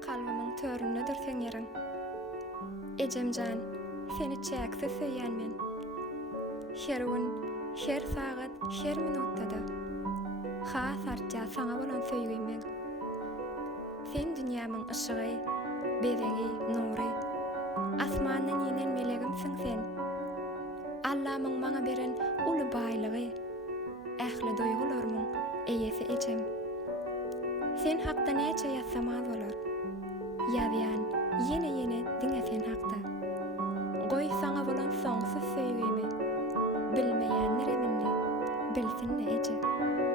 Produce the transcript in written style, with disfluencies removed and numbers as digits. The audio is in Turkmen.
Kalbamyň töründe dursaň ýereň. Ejemjan, seni çäkse söýýänmen. Her gün, her sagat, her minutda has artja saňa bolan söýgüýmeň. Sen dünýämiň ışıgy, bezegi, nury. Asmandan inen melegimsiň sen. Allah'yň maňa beren uly baýlygy, ähli duýgularymyň eýesi ejem. Sen hakda näçe ýazsamaz bolar. Ýazýan ýene diňe sen hakda. Goý saňa bolan soňsuz söýgüými, bilmeýänler eminni, bilsinni eje.